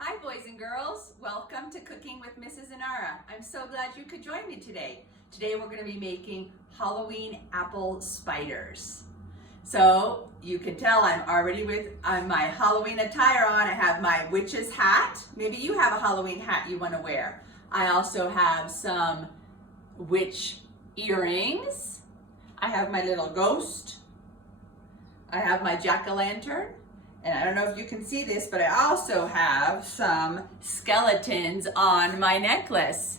Hi boys and girls, welcome to Cooking with Mrs. Inarra. I'm so glad you could join me today. Today we're going to be making Halloween apple spiders. So you can tell I'm already with my Halloween attire on. I have my witch's hat. Maybe you have a Halloween hat you want to wear. I also have some witch earrings. I have my little ghost. I have my jack-o'-lantern. And I don't know if you can see this, but I also have some skeletons on my necklace.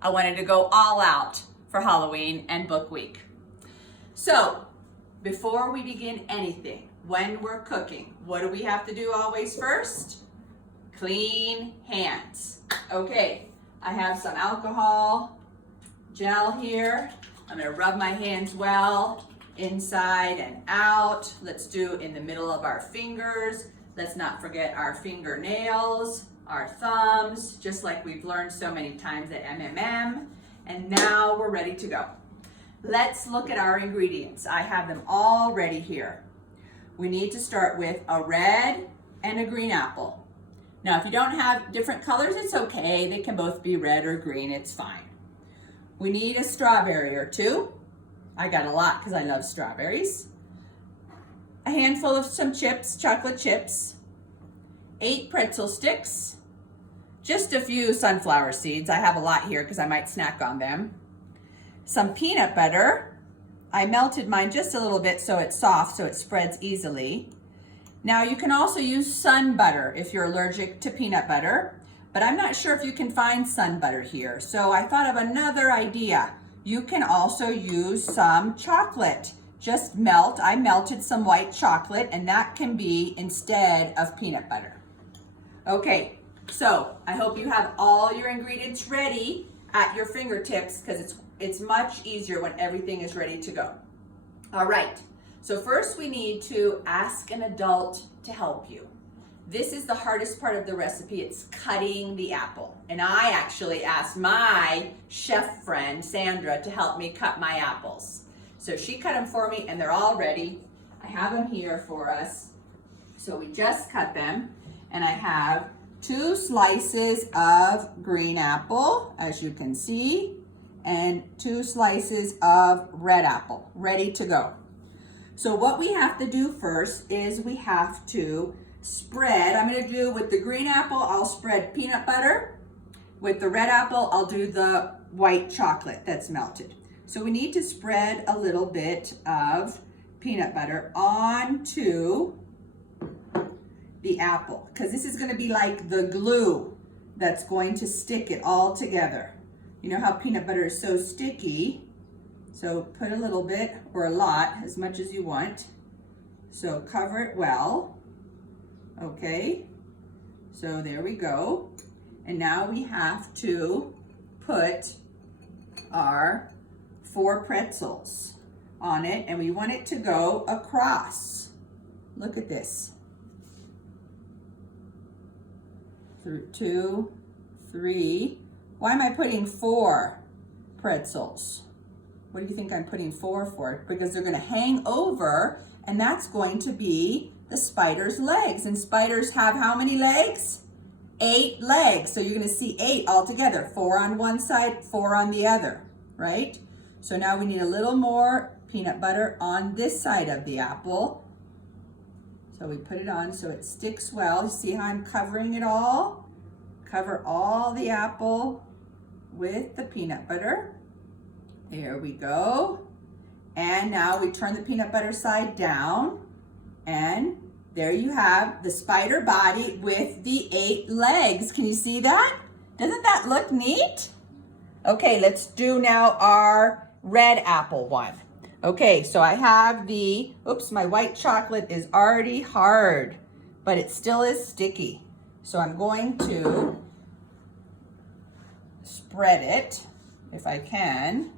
I wanted to go all out for Halloween and book week. So, before we begin anything, when we're cooking, what do we have to do always first? Clean hands. Okay, I have some alcohol gel here. I'm gonna rub my hands well, inside and out. Let's do in the middle of our fingers. Let's not forget our fingernails, our thumbs, just like we've learned so many times at MMM. And now we're ready to go. Let's look at our ingredients. I have them all ready here. We need to start with a red and a green apple. Now, if you don't have different colors, it's okay. They can both be red or green, it's fine. We need a strawberry or two. I got a lot because I love strawberries. A handful of some chips, chocolate chips. 8 pretzel sticks. Just a few sunflower seeds. I have a lot here because I might snack on them. Some peanut butter. I melted mine just a little bit so it's soft, so it spreads easily. Now you can also use sun butter if you're allergic to peanut butter, but I'm not sure if you can find sun butter here. So I thought of another idea. You can also use some chocolate. Just melt, I melted some white chocolate, and that can be instead of peanut butter. Okay, so I hope you have all your ingredients ready at your fingertips because it's much easier when everything is ready to go. All right, so first we need to ask an adult to help you. This is the hardest part of the recipe. It's cutting the apple. And I actually asked my chef friend, Sandra, to help me cut my apples. So she cut them for me and they're all ready. I have them here for us. So we just cut them. And I have 2 slices of green apple, as you can see, and 2 slices of red apple, ready to go. So what we have to do first is we have to spread. I'm going to do with the green apple, I'll spread peanut butter. With the red apple, I'll do the white chocolate that's melted. So we need to spread a little bit of peanut butter onto the apple because this is going to be like the glue that's going to stick it all together. You know how peanut butter is so sticky, so put a little bit or a lot, as much as you want. So cover it well. Okay, so there we go. And now we have to put our 4 pretzels on it, and we want it to go across. Look at this. 2, 3. Why am I putting 4 pretzels? What do you think I'm putting 4 for? Because they're going to hang over, and that's going to be the spider's legs. And spiders have how many legs? 8 legs. So you're going to see 8 altogether. 4 on one side, 4 on the other, right? So now we need a little more peanut butter on this side of the apple. So we put it on so it sticks well. You see how I'm covering it all? Cover all the apple with the peanut butter. There we go. And now we turn the peanut butter side down. And there you have the spider body with the 8 legs. Can you see that? Doesn't that look neat? Okay, let's do now our red apple one. Okay, so I have my white chocolate is already hard, but it still is sticky. So I'm going to spread it, if I can.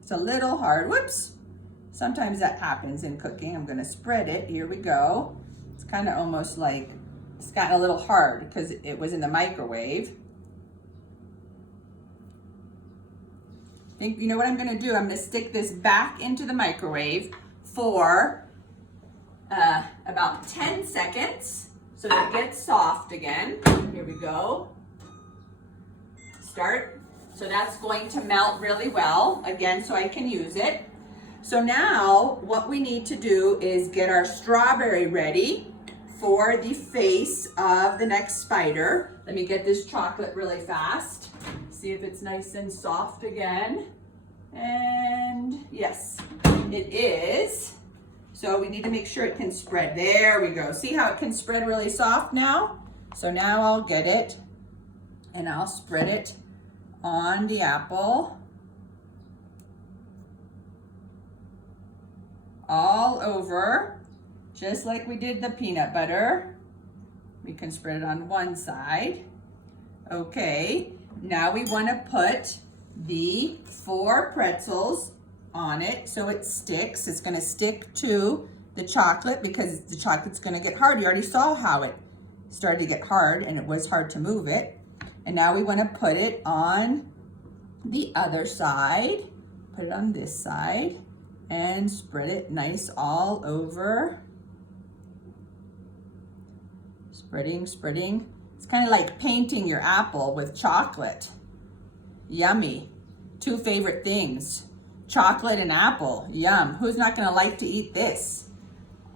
It's a little hard, whoops. Sometimes that happens in cooking. I'm gonna spread it, here we go. It's kind of almost like, it's gotten a little hard because it was in the microwave. You know what I'm gonna do? I'm gonna stick this back into the microwave for about 10 seconds so that it gets soft again. Here we go. Start. So that's going to melt really well, again, so I can use it. So now what we need to do is get our strawberry ready for the face of the next spider. Let me get this chocolate really fast. See if it's nice and soft again. And yes, it is. So we need to make sure it can spread. There we go. See how it can spread really soft now? So now I'll get it and I'll spread it on the apple. All over, just like we did the peanut butter. We can spread it on one side. Okay, now we want to put the 4 pretzels on it so it sticks. It's going to stick to the chocolate because the chocolate's going to get hard. You already saw how it started to get hard and it was hard to move it. And now we want to put it on the other side. Put it on this side and spread it nice all over. Spreading, spreading. It's kind of like painting your apple with chocolate. Yummy. 2 favorite things. Chocolate and apple. Yum. Who's not going to like to eat this?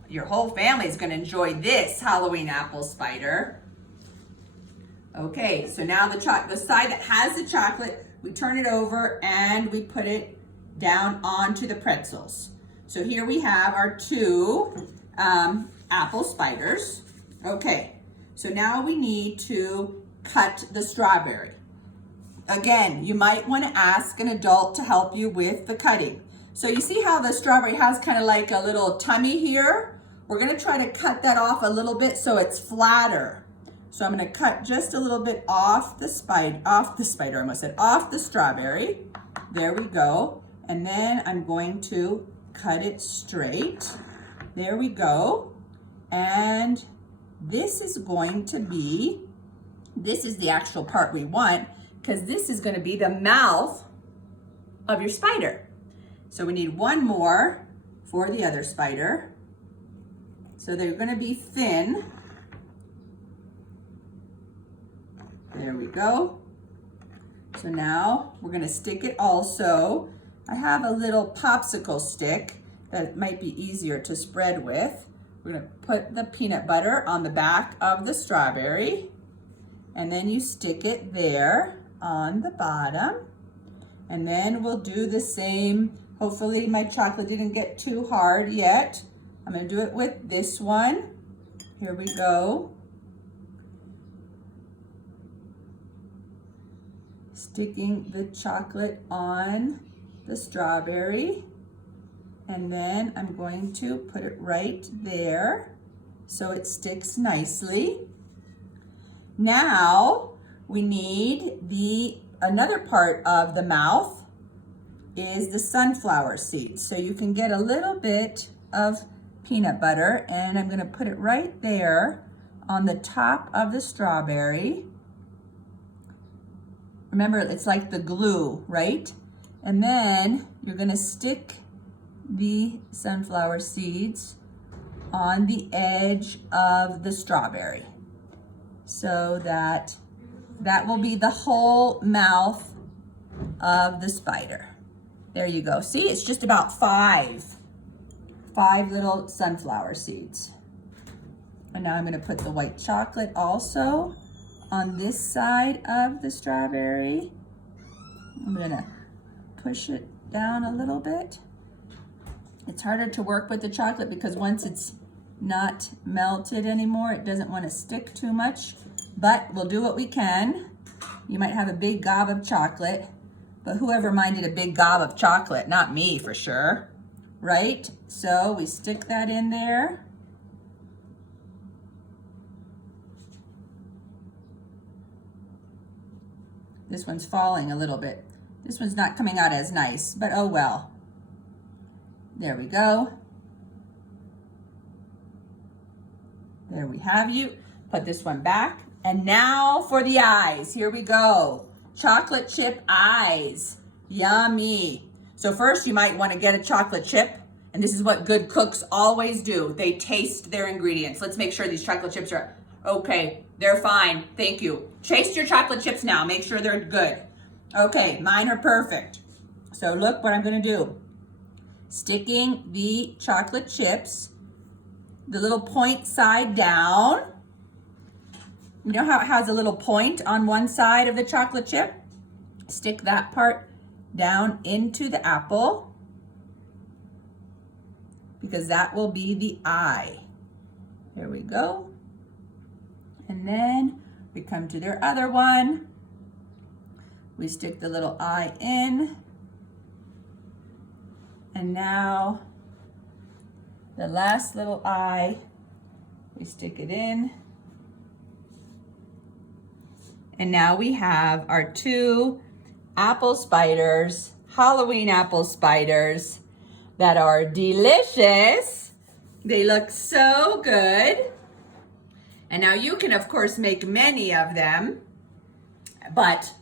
Your whole family is going to enjoy this Halloween apple spider. Okay, so now the side that has the chocolate, we turn it over and we put it down onto the pretzels. So here we have our 2 apple spiders. Okay, so now we need to cut the strawberry. Again, you might want to ask an adult to help you with the cutting. So you see how the strawberry has kind of like a little tummy here? We're going to try to cut that off a little bit so it's flatter. So I'm going to cut just a little bit off the strawberry. There we go. And then I'm going to cut it straight. There we go. And this is going to be, this is the actual part we want because this is going to be the mouth of your spider. So we need 1 more for the other spider. So they're going to be thin. There we go. So now we're going to stick it also. I have a little popsicle stick that might be easier to spread with. We're going to put the peanut butter on the back of the strawberry and then you stick it there on the bottom. And then we'll do the same. Hopefully my chocolate didn't get too hard yet. I'm going to do it with this one. Here we go. Sticking the chocolate on the strawberry. And then I'm going to put it right there so it sticks nicely. Now we need another part of the mouth is the sunflower seeds. So you can get a little bit of peanut butter and I'm going to put it right there on the top of the strawberry. Remember, it's like the glue, right? And then you're going to stick the sunflower seeds on the edge of the strawberry so that will be the whole mouth of the spider. There you go. See, it's just about 5 little sunflower seeds. And now I'm going to put the white chocolate also on this side of the strawberry. I'm going to push it down a little bit. It's harder to work with the chocolate because once it's not melted anymore, it doesn't want to stick too much, but we'll do what we can. You might have a big gob of chocolate, but whoever minded a big gob of chocolate? Not me for sure, right? So we stick that in there. This one's falling a little bit. This one's not coming out as nice, but oh well. There we go. There we have you. Put this one back. And now for the eyes. Here we go. Chocolate chip eyes. Yummy. So first you might want to get a chocolate chip. And this is what good cooks always do. They taste their ingredients. Let's make sure these chocolate chips are Okay, they're fine. Thank you. Taste your chocolate chips now. Make sure they're good. Okay, mine are perfect. So look what I'm gonna do. Sticking the chocolate chips, the little point side down. You know how it has a little point on one side of the chocolate chip? Stick that part down into the apple because that will be the eye. Here we go. And then we come to their other one. We stick the little eye in. And now the last little eye, we stick it in. And now we have our 2 apple spiders, Halloween apple spiders that are delicious. They look so good. And now you can, of course, make many of them, but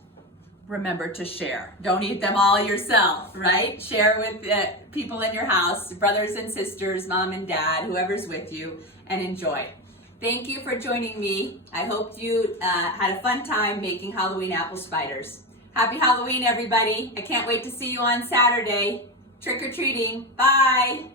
remember to share. Don't eat them all yourself, right? Share with people in your house, brothers and sisters, mom and dad, whoever's with you, and enjoy. Thank you for joining me. I hope you had a fun time making Halloween apple spiders. Happy Halloween, everybody. I can't wait to see you on Saturday. Trick or treating. Bye.